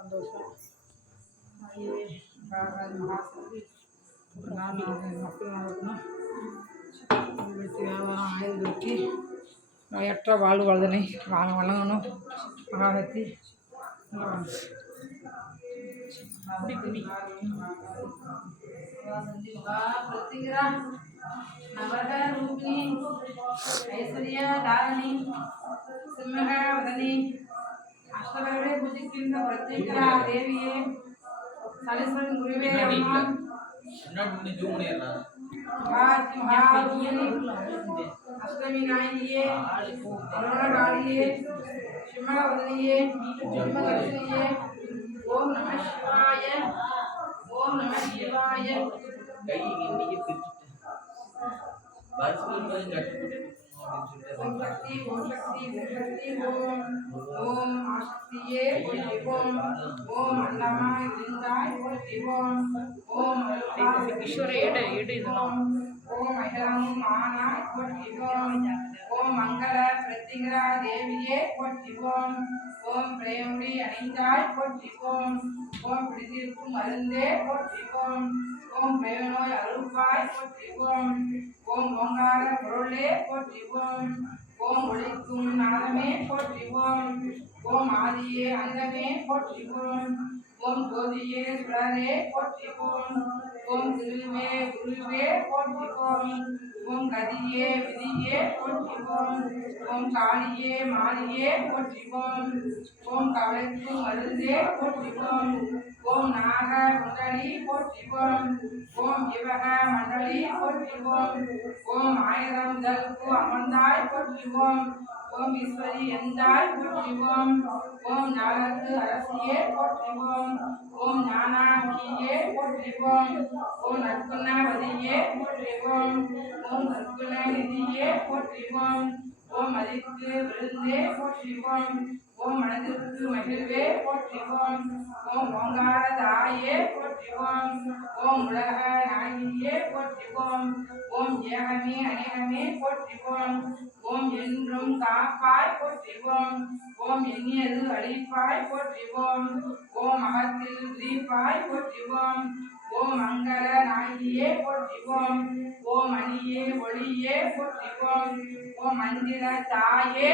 சந்தோஷம். மகாசக்தி ஒரு நாள் மக்கள் நடக்கணும். வெற்றி வியாபாரம் ஆயுத வெற்றி நோயற்ற வாழ்வு வாழ்தனை வழங்கணும். மகாசக்தி நவக ரூபிணி ஐஸ்வர்ய தாரணி சிம்மக வதனி அஷ்டவர்களை பூஜிக்கின்ற பிரத்யேகரா தேவியே சலீஸ்வரன் குருவே அம்மா அஷ்டமி நாயகியே அருணகாளியே சிம்மகவதனியே சிம்மகர்ஷினியே ஓம் நம சிவாய ஓம் நம சிவாய ஓம் சக்தி ஓம் சக்தி ஓம் சக்தி ஓம் ஓம் ஆசக்தியே ஓம் ஓம் அன்னமாய் விருந்தாய் ஓம் ஓம் ஈஸ்வர எடு இதெல்லாம் ஓம் அகிலம் ஆனாய் ஓம் மங்கள பிரத்திகரா தேவியே ஓம் ஓம் பிரேமுடி அணிந்தாய் ஓம் ஓம் பிடித்திருக்கும் மருந்தே ஓம் ஓம் பிரேமநோய் அருள்வாய் ஓம் ஓம் ஓங்கார பொருளே ஓம் ஓம் ஒளிக்கும் நாதமே ஓம் ஓம் ஆதியே அந்தமே ஓம் ஓம் ஜோதியே சுடரே ஓம் ஓம் திருவே குருவே ஓம் ஓம் கதியே விதியே ஓம் ஓம் காளியே மாரியே ஓம் ஓம் கவலைக்கும் மருந்தே ஓம் ஓம் நாக குண்டலி ஓம் ஓம் இவக மண்டலி ஓம் ஆயிரம் தல்கு அமர்ந்தாய் ஓம் ஓம் ஈஸ்வரி எந்தாய் ஓம் ஓம் நாலத்து அரசியே ஓம் ஓம் ஞானாங்கியே ஓம் ஓம் நற்குணவதியே ஓம் ஓம் நற்குண நிதியே ஓம் ஓம் மதிக்கு விருந்தே ஓம் ஓம் மனதிற்கு மகிழ்வே ஓம் ஓம் ஓங்கார தாயே ஓம் ஓம் உலக நாயகியே ஓம் ஓம் ஏகமே அநேகமே ஓம் ஓம் என்றும் காப்பாய் ஓம் ஓம் எண்ணியது அழிப்பாய் ஓம் ஓம் அகத்தில் விரிப்பாய் ஓம் ஓம் மங்கள நாயகியே ஓம் ஓம் மணியே ஒளியே ஓம் ஓம் மந்திர தாயே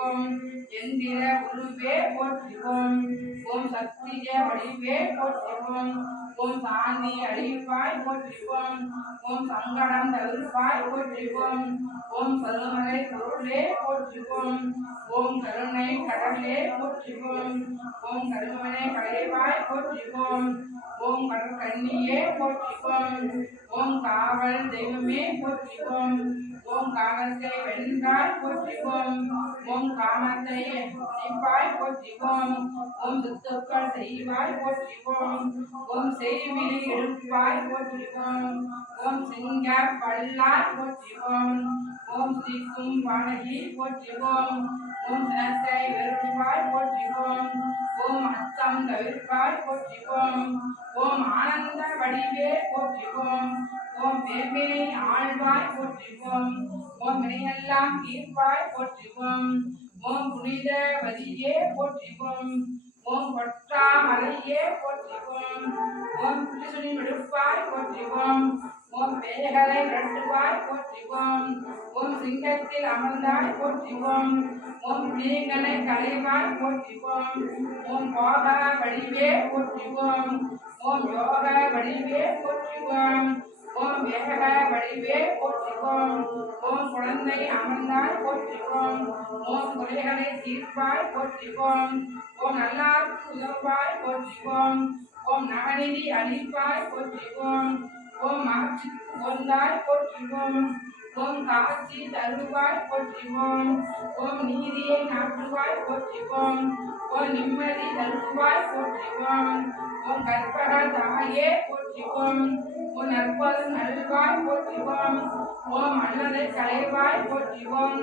ஓம் எந்திர குருவே ஓம் ஓம் சக்திய வடிவே ஓம் ஓம் சாந்தி அழிப்பாய் ஓம் ஓம் சங்கடம் தவிர்ப்பாய் ஓம் ஓம் சருமலை பொருளே ஓம் ஓம் கருணை கடலே ஓம் ஓம் கருமனை களைவாய் ஓம் ஓம் கண்ணியே ஓம் ஓம் காவல் தெய்வமே ஓம் ஓம் காமத்தை வென்றாய் ஓம் ஓம் காமத்தை நீப்பாய் ஓம் ஓம் துத்துக்கள் செய்வாய் ஓம் ஓம் செய்விலி எடுப்பாய் ஓம் ஓம் சிங்க பல்லாய் ஓம் ஓம் ஸ்ரீக்கும் வானகி ஓம் ஓம் சினத்தை வெறுப்பாய் ஓம் ஓம் அச்சம் தவிர்ப்பாய் ஓம் ஓம் ஆனந்த வடிவே ஓம் ஓம் வேம்பினை ஆழ்வாய் ஓம் ஓம் வினையெல்லாம் தீர்ப்பாய் ஓம் ஓம் புனித வதியே ஓம் ஓம் ஒற்றா மலையே ஓம் ஓம் புலிசுனி விடுப்பாய் ஓம் ஓம் பேய்களை விரட்டுவாய் ஓம் ஓம் சிங்கத்தில் அமர்ந்தாய் ஓம் ஓம் புலியங்களை களைவாய் ஓம் ஓம் போக வடிவே ஓம் ஓம் யோக வடிவே ஓம் ஓம் வேக வடிவே ஓம் ஓம் குழந்தை அமர்ந்தாய் ஓம் ஓம் குறைகளை தீர்ப்பாய் ஓம் ஓம் நல்லாருக்கு உதவாய் ஓம் ஓம் நகநிதி அளிப்பாய் ஓம் ஓம் மகிழ்ச்சிக்கு கொண்டாய் ஓம் ஓம் காட்சி தருவாய் ஓம் ஓம் நீதியை நாட்டுவாய் ஓம் ஓம் நிம்மதி தருவாய் ஓம் ஓம் கற்பக தாயே ஓம் ஓம் நற்பது நல்வாய் ஓம் ஓம் அல்லதை களைவாய் ஓம்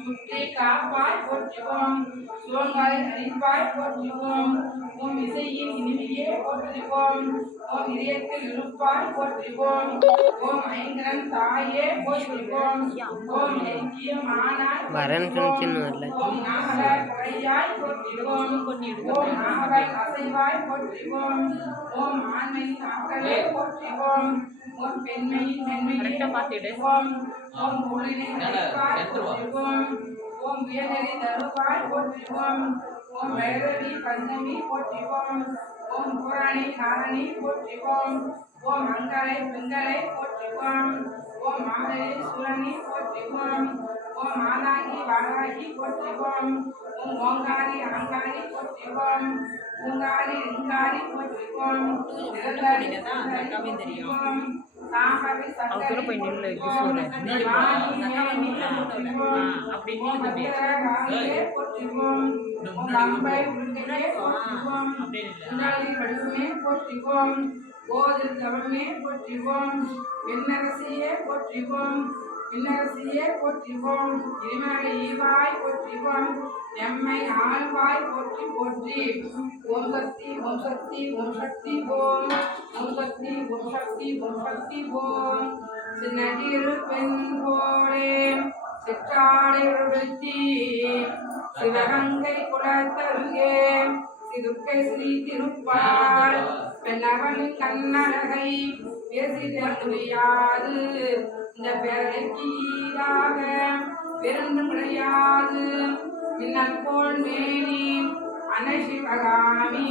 சுற்றி காப்பாய் ஓம் சோங்களை அழிப்பாய் ஓம் ஓம் இசையின் இனிமையே போற்றுவோம். ஓம் இதயத்தில் இருப்பாய் போற்றுவோம். ஓம் ஐங்கரன் தாயே போற்றுவோம். ஓம் ஐக்கியமானாய் போற்றுவோம். ஓம் நாகராய் குறையாய் போற்றுவோம். ஓம் நாகராய் அசைவாய் போற்றுவோம். ஓம் ஆண்மையின் ஆக்களே போற்றுவோம். ஓம் பெண்மையின் மென்மையை போற்றுவோம். ஓம் ஒளினை அழைப்பாய் போற்றுவோம். ஓம் உயர்நெறி தருவாய் போற்றுவோம். ஓம் வைரவி பஞ்சமி போற்றுவோம். ஓம் புராணி காரணி போற்றுவோம். ஓம் மங்களை பெண்களை போற்றுவோம். ஓம் மாதவி சுரணி போற்றுவோம். ஓம் மாதாங்கி வாராகி போற்றுவோம். ஓம் ஓங்காரி அங்காரி போற்றுவோம். ஓங்காரி ரிங்காரி போற்றுவோம். நிரந்தாரி போற்றுவோம். சாம்பவி சங்கரி போற்றுவோம். போற்றுவோம். ஓம் அம்பை உருண்டே போற்றுவோம். உண்டாளி வடிவமே போற்றுவோம். கோதில் கவமே போற்றுவோம். விண்ணரசியே போற்றுவோம். விண்ணரசியே போற்றுவோம். இருமலை ஈவாய் போற்றுவோம். எம்மை ஆழ்வாய் போற்றி போற்றி. ஓம் சக்தி ஓம் சக்தி ஓம் சக்தி ஓம். ஓம் சக்தி ஓம் சக்தி ஓம் சக்தி ஓம். சின்னதிரு பெண் போலே சிற்றாடை உடுத்தி சிவகங்கை குலத்தருகே சிதுக்கை ஸ்ரீ திருப்பால் பெண்ணவனின் கண்ணழகை பேசிட முடியாது. இந்த பேரலைக்கு ஈடாக வேறொன்றும் கிடையாது. மின்னல் போல் மேனி அன்னை சிவகாமி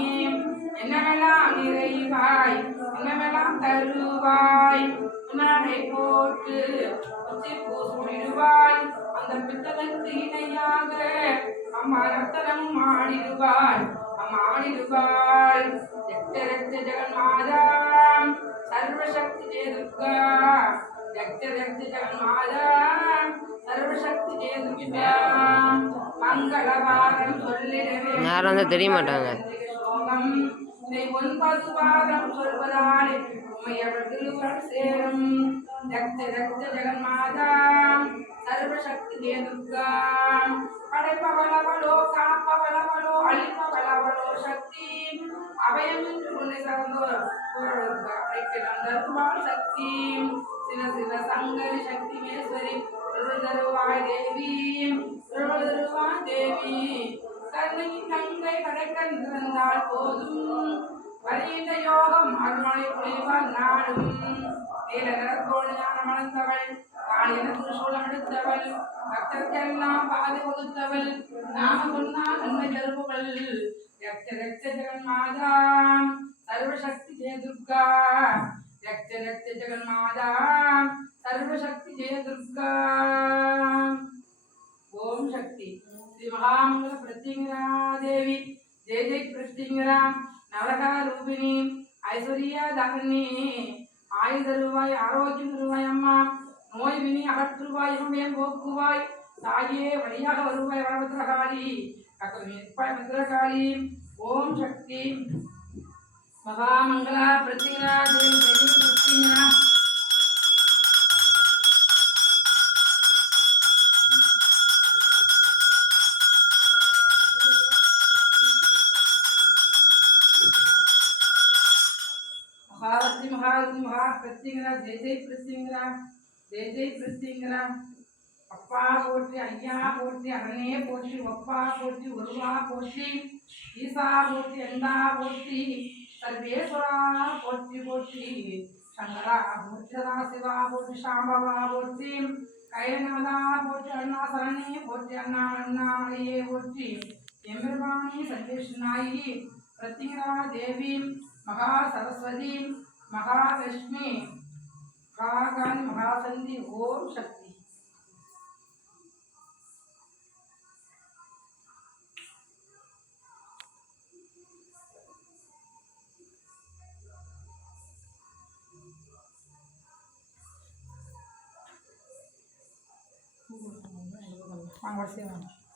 என்னவெல்லாம் நிறைவாய் என்னவெல்லாம் தருவாய். உன்னடை போட்டு உச்சி பூசுடிடுவாய். அந்த பித்தனுக்கு இணையாக அம்மா ரத்தனம் ஆடிடுவாள். அம்மா ஆடிடுவாள். ரத்த ரத்த ஜெகன்மாதா சர்வசக்தி ஜெய துர்கா. ரத்த ரத்த ஜெகன்மாதா சர்வசக்தி ஜெய துர்கா. மங்களவாரம் சொல்லிடவே யாரும் வந்து தெரிய மாட்டாங்க. ஸ்லோகம் இதை 9 வாரம் சொல்வதாலே உமையவர் திருவருள் சேரும். ரத்த ரத்த ஜெகன்மாதா சர்வசக்தி ஜெய துர்கா. படைப்பவளவளோ காப்பவளவளோ அழிப்பவளவளோ சக்தி. அபயமின்று உன்னை சார்ந்தோர் தருவாள் சக்தி. சில சில சங்கரி சக்தி மேஸ்வரி தருவாய் தேவி. தருவாய் தேவி. கருணையின் கங்கை கடைக்கண் திறந்தால் போதும். வரிந்த யோகம் அருள்மொழி பொழிவாள் நாடும். நீல நிறத்தோடு ஞான மணந்தவள் காளியன திருசூலம் எடுத்தவள். பக்தர்க்கெல்லாம் பாதை கொடுத்தவள். நாம சொன்னால் நன்மை தருபவள். ரத்த ரத்த ஜெகன்மாதா சர்வசக்தி ஜெய துர்கா. ரத்த ரத்த ஜெகன்மாதா சர்வசக்தி ஜெய துர்கா. ஓம் சக்தி. ஸ்ரீ மகாமங்கல பிரத்யங்கரா தேவி ஜெய ஜெய பிரத்யங்கரா. நவரகா ரூபிணி ஐஸ்வர்யா தாரணி. ஆயுள் தருவாய் ஆரோக்கியம் தருவாய் அம்மா. நோய் வினி அகற்றுவாய் இமமே போக்குவாய். தாயே வழியாக வருவாய் வடபத்திரகாளி. இருப்பாய் பத்திரகாளி. ஓம் சக்தி. மகாமங்களா பிரத்யங்கரா தேவி ஜெய ஜெய பிரத்யங்கரா. மகாவதி மகாவதி மகா பிரத்யங்கரா ஜெய ஜெய பிரத்யங்கரா. ஜெய ஜெய பிரத்யங்கரா. அப்பா போற்றி ஐயா போற்றி அரணே போற்றி ஒப்பா போற்றி ஒருவா போற்றி ஈசா போற்றி அண்டா போற்றி சர்வேஸ்வரா போற்றி போற்றி. சங்கரா போற்றி சதா சிவா போற்றி சாம்பவா போற்றி கைலநாதா போற்றி அருணாசரணே போற்றி அண்ணாமலையே போற்றி. எம்பெருமானி சர்வேஸ்வநாயகி பிரத்யங்கரா தேவி மகா சரஸ்வதி மகாலட்சுமி மகாகாளி மகாசந்தி. ஓம் சக்தி. வாங்க வரிசையாக